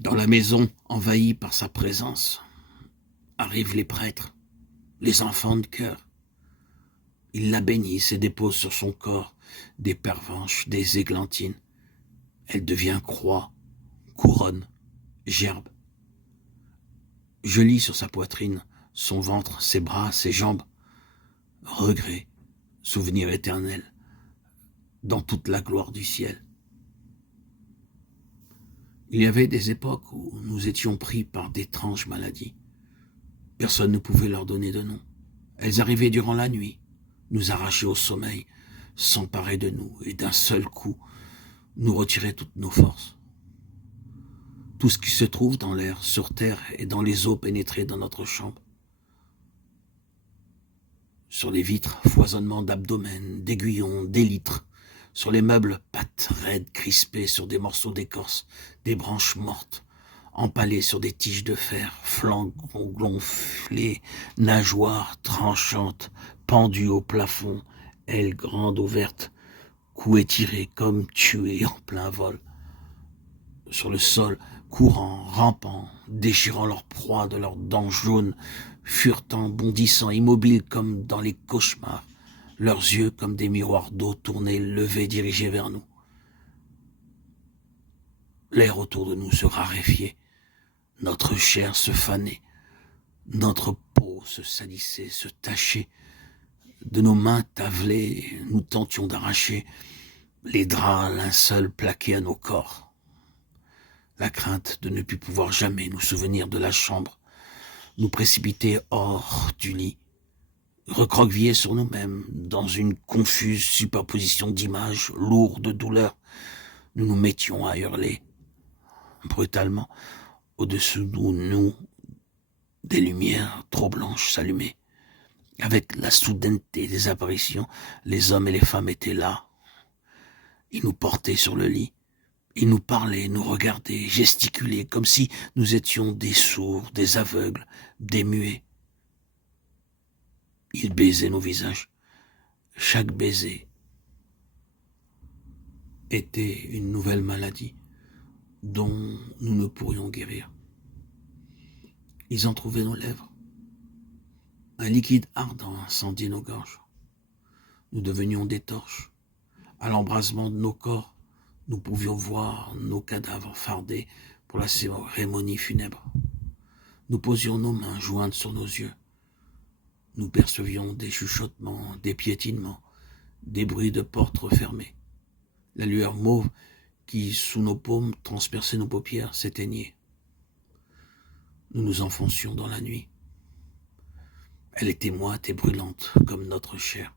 Dans la maison, envahie par sa présence, arrivent les prêtres, les enfants de cœur. Ils la bénissent et déposent sur son corps des pervenches, des églantines. Elle devient croix, couronne, gerbe. Je lis sur sa poitrine, son ventre, ses bras, ses jambes. Regret, souvenir éternel, dans toute la gloire du ciel. Il y avait des époques où nous étions pris par d'étranges maladies. Personne ne pouvait leur donner de nom. Elles arrivaient durant la nuit, nous arrachaient au sommeil, s'emparer de nous et d'un seul coup, nous retirer toutes nos forces. Tout ce qui se trouve dans l'air, sur terre et dans les eaux pénétrait dans notre chambre. Sur les vitres, foisonnement d'abdomen, d'aiguillons, d'élytres. Sur les meubles, pattes raides crispées sur des morceaux d'écorce, des branches mortes, empalées sur des tiges de fer, flancs gonflés, nageoires tranchantes, pendues au plafond, ailes grandes ouvertes, cou étiré comme tués en plein vol. Sur le sol, courant, rampant, déchirant leur proie de leurs dents jaunes, furetant, bondissant, immobiles comme dans les cauchemars, leurs yeux comme des miroirs d'eau tournés, levés, dirigés vers nous. L'air autour de nous se raréfiait, notre chair se fanait, notre peau se salissait, se tachait. De nos mains tavelées, nous tentions d'arracher les draps, linceuls plaqués à nos corps. La crainte de ne plus pouvoir jamais nous souvenir de la chambre nous précipitait hors du lit, recroquevillés sur nous-mêmes, dans une confuse superposition d'images lourdes de douleur. Nous nous mettions à hurler. Brutalement, au-dessous de nous, des lumières trop blanches s'allumaient. Avec la soudaineté des apparitions, les hommes et les femmes étaient là. Ils nous portaient sur le lit. Ils nous parlaient, nous regardaient, gesticulaient, comme si nous étions des sourds, des aveugles, des muets. Ils baisaient nos visages. Chaque baiser était une nouvelle maladie dont nous ne pourrions guérir. Ils en trouvaient nos lèvres. Un liquide ardent incendiait nos gorges. Nous devenions des torches. À l'embrasement de nos corps, nous pouvions voir nos cadavres fardés pour la cérémonie funèbre. Nous posions nos mains jointes sur nos yeux. Nous percevions des chuchotements, des piétinements, des bruits de portes refermées. La lueur mauve qui, sous nos paumes, transperçait nos paupières, s'éteignait. Nous nous enfoncions dans la nuit. Elle était moite et brûlante comme notre chair.